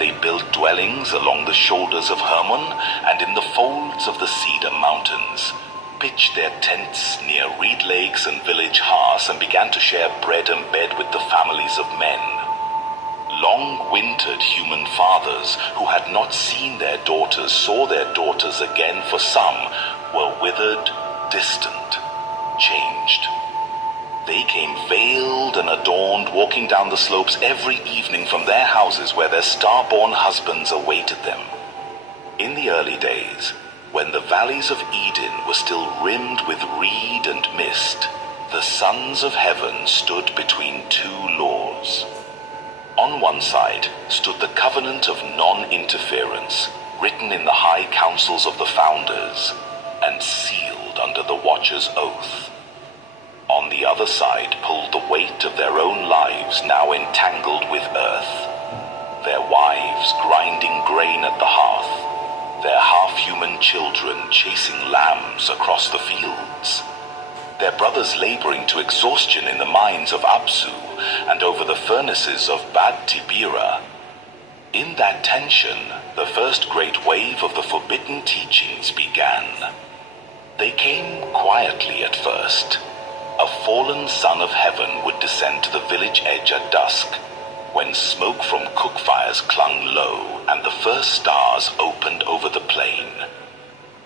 They built dwellings along the shoulders of Hermon and in the folds of the Cedar Mountains, pitched their tents near reed lakes and village hearths, and began to share bread and bed with the families of men. Long-wintered human fathers who had not seen their daughters saw their daughters again, for some were withered, distant, changed. They came veiled and adorned, walking down the slopes every evening from their houses where their star-born husbands awaited them. In the early days, when the valleys of Eden were still rimmed with reed and mist, the sons of heaven stood between two laws. On one side stood the covenant of non-interference, written in the high councils of the founders, and sealed under the Watcher's oath. On the other side pulled the weight of their own lives, now entangled with earth, their wives grinding grain at the hearth, their half-human children chasing lambs across the fields, their brothers laboring to exhaustion in the mines of Abzu and over the furnaces of Bad Tibira. In that tension, the first great wave of the forbidden teachings began. They came quietly at first. A fallen son of heaven would descend to the village edge at dusk, when smoke from cook fires clung low and the first stars opened over the plain.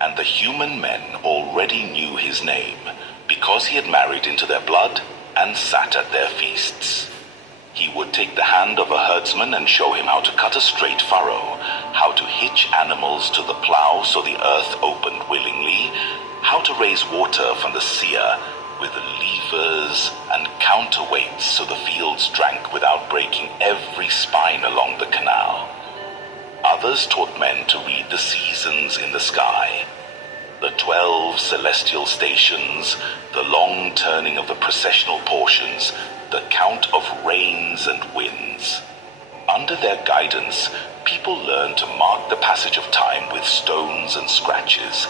And the human men already knew his name, because he had married into their blood and sat at their feasts. He would take the hand of a herdsman and show him how to cut a straight furrow, how to hitch animals to the plow so the earth opened willingly, how to raise water from the seer with levers and counterweights so the fields drank without breaking every spine along the canal. Others taught men to read the seasons in the sky, the 12 celestial stations, the long turning of the processional portions, the count of rains and winds. Under their guidance, people learned to mark the passage of time with stones and scratches,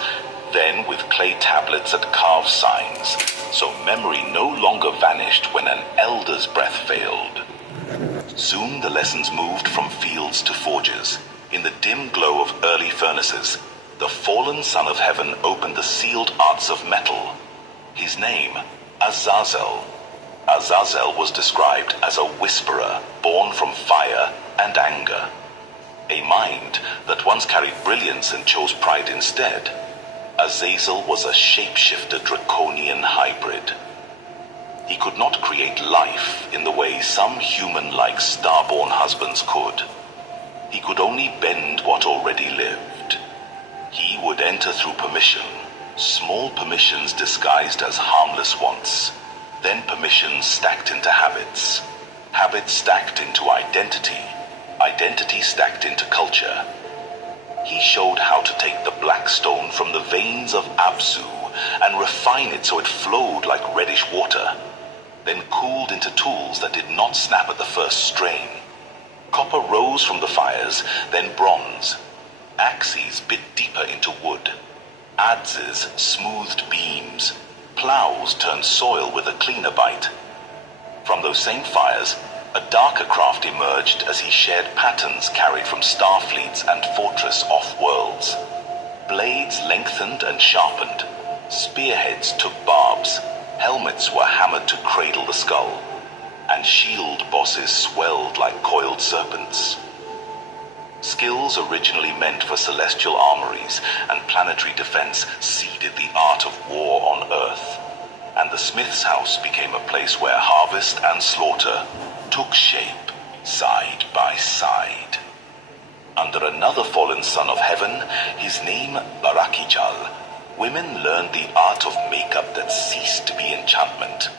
then with clay tablets that carved signs, so memory no longer vanished when an elder's breath failed. Soon the lessons moved from fields to forges. In the dim glow of early furnaces, the fallen son of heaven opened the sealed arts of metal. His name, Azazel. Azazel was described as a whisperer born from fire and anger. A mind that once carried brilliance and chose pride instead. Azazel was a shapeshifter draconian hybrid. He could not create life in the way some human-like star-born husbands could. He could only bend what already lived. He would enter through permission, small permissions disguised as harmless wants, then permissions stacked into habits, habits stacked into identity, identity stacked into culture. He showed how to take the black stone from the veins of Abzu and refine it so it flowed like reddish water, then cooled into tools that did not snap at the first strain. Copper rose from the fires, then bronze. Axes bit deeper into wood. Adzes smoothed beams. Plows turned soil with a cleaner bite. From those same fires, a darker craft emerged as he shared patterns carried from starfleets and fortress off-worlds. Blades lengthened and sharpened. Spearheads took barbs. Helmets were hammered to cradle the skull. And shield bosses swelled like coiled serpents. Skills originally meant for celestial armories and planetary defense seeded the art of war on Earth. And the smith's house became a place where harvest and slaughter took shape side by side. Under another fallen son of heaven, his name Barakijal, women learned the art of makeup that ceased to be enchantment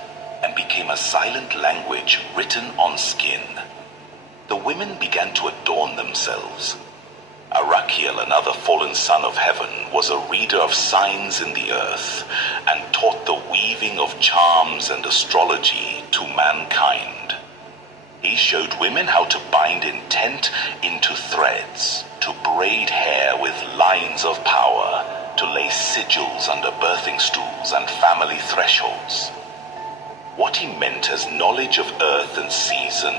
and became a silent language written on skin. The women began to adorn themselves. Arakiel, another fallen son of heaven, was a reader of signs in the earth and taught the weaving of charms and astrology to mankind. He showed women how to bind intent into threads, to braid hair with lines of power, to lay sigils under birthing stools and family thresholds. What he meant as knowledge of earth and season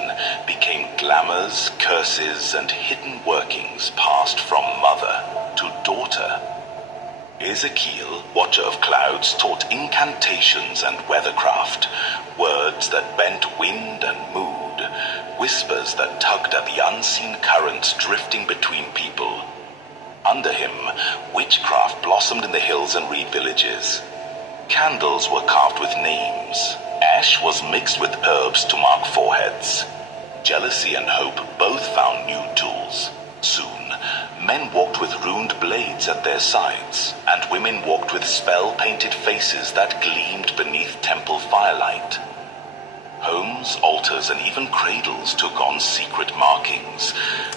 became glamours, curses, and hidden workings passed from mother to daughter. Ezekiel, watcher of clouds, taught incantations and weathercraft, words that bent wind and mood, whispers that tugged at the unseen currents drifting between people. Under him, witchcraft blossomed in the hills and reed villages. Candles were carved with names. Ash was mixed with herbs to mark foreheads. Jealousy and hope both found new tools. Soon, men walked with ruined blades at their sides, and women walked with spell-painted faces that gleamed beneath temple firelight. Homes, altars, and even cradles took on secret markings.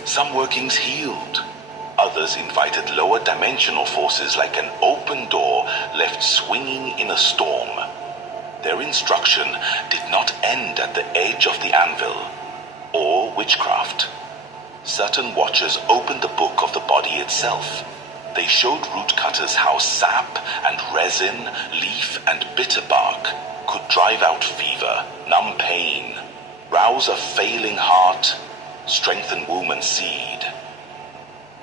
Some workings healed. Others invited lower dimensional forces like an open door left swinging in a storm. Their instruction did not end at the edge of the anvil, or witchcraft. Certain watchers opened the book of the body itself. They showed rootcutters how sap and resin, leaf and bitter bark could drive out fever, numb pain, rouse a failing heart, strengthen womb and seed.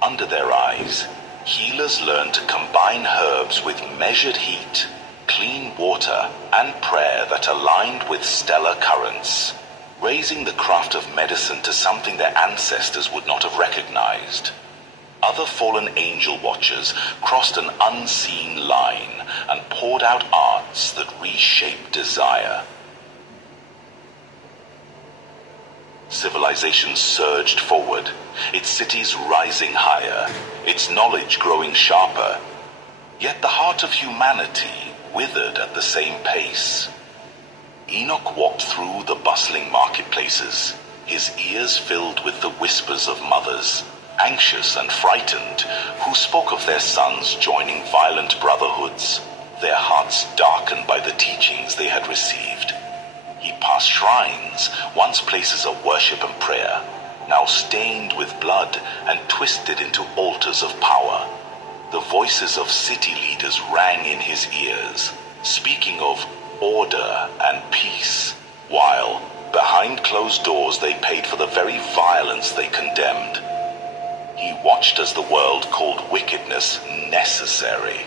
Under their eyes, healers learned to combine herbs with measured heat, clean water, and prayer that aligned with stellar currents, raising the craft of medicine to something their ancestors would not have recognized. Other fallen angel watchers crossed an unseen line and poured out arts that reshaped desire. Civilization surged forward, its cities rising higher, its knowledge growing sharper. Yet the heart of humanity withered at the same pace. Enoch walked through the bustling marketplaces, his ears filled with the whispers of mothers, anxious and frightened, who spoke of their sons joining violent brotherhoods, their hearts darkened by the teachings they had received. He passed shrines, once places of worship and prayer, now stained with blood and twisted into altars of power. The voices of city leaders rang in his ears, speaking of order and peace, while behind closed doors they paid for the very violence they condemned. He watched as the world called wickedness necessary,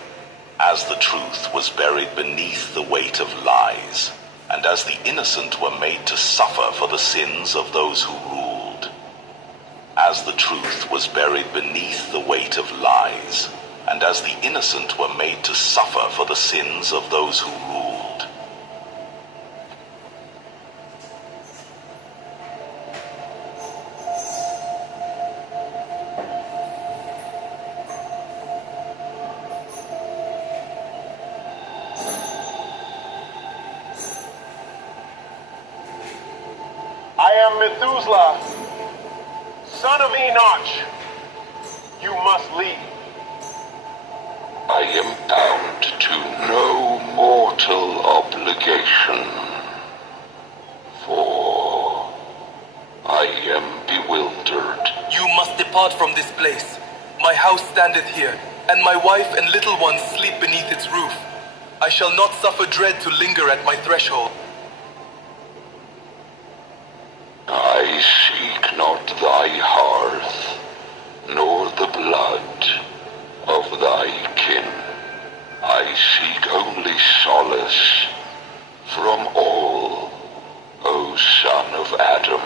as the truth was buried beneath the weight of lies, and as the innocent were made to suffer for the sins of those who ruled. As the truth was buried beneath the weight of lies, and as the innocent were made to suffer for the sins of those who ruled. I am Methuselah, son of Enoch. You must leave. I am bound to no mortal obligation, for I am bewildered. You must depart from this place. My house standeth here, and my wife and little ones sleep beneath its roof. I shall not suffer dread to linger at my threshold. I seek not thy hearth, nor the blood of thy kin. I seek only solace from all, O son of Adam.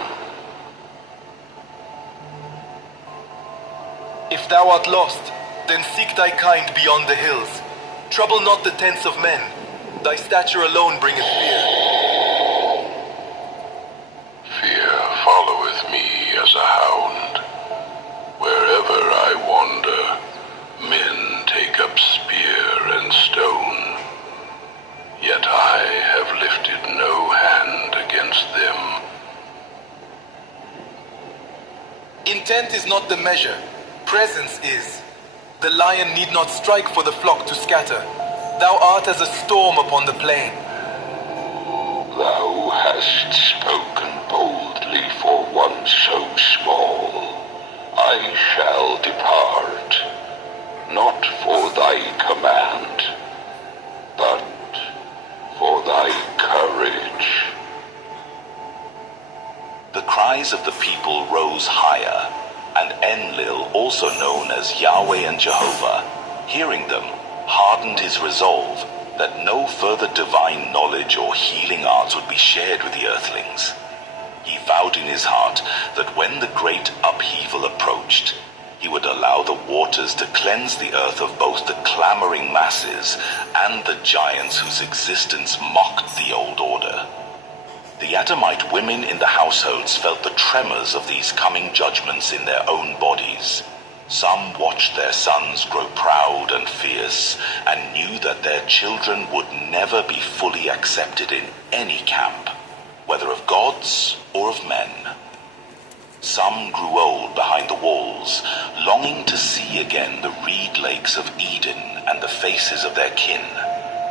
If thou art lost, then seek thy kind beyond the hills. Trouble not the tents of men. Thy stature alone bringeth fear. Fear followeth me as a hound. Wherever I wander, men take up spear and stone. Yet I have lifted no hand against them. Intent is not the measure. Presence is. The lion need not strike for the flock to scatter. Thou art as a storm upon the plain. Thou hast spoken boldly for one so small. I shall depart, not for thy command, but for thy courage. cries of the people rose higher, and Enlil, also known as Yahweh and Jehovah, hearing them, hardened his resolve that no further divine knowledge or healing arts would be shared with the earthlings. He vowed in his heart that when the great upheaval approached, he would allow the waters to cleanse the earth of both the clamoring masses and the giants whose existence mocked the old order. The Adamite women in the households felt the tremors of these coming judgments in their own bodies. Some watched their sons grow proud and fierce and knew that their children would never be fully accepted in any camp, whether of gods or of men. Some grew old behind the walls, longing to see again the reed lakes of Eden and the faces of their kin.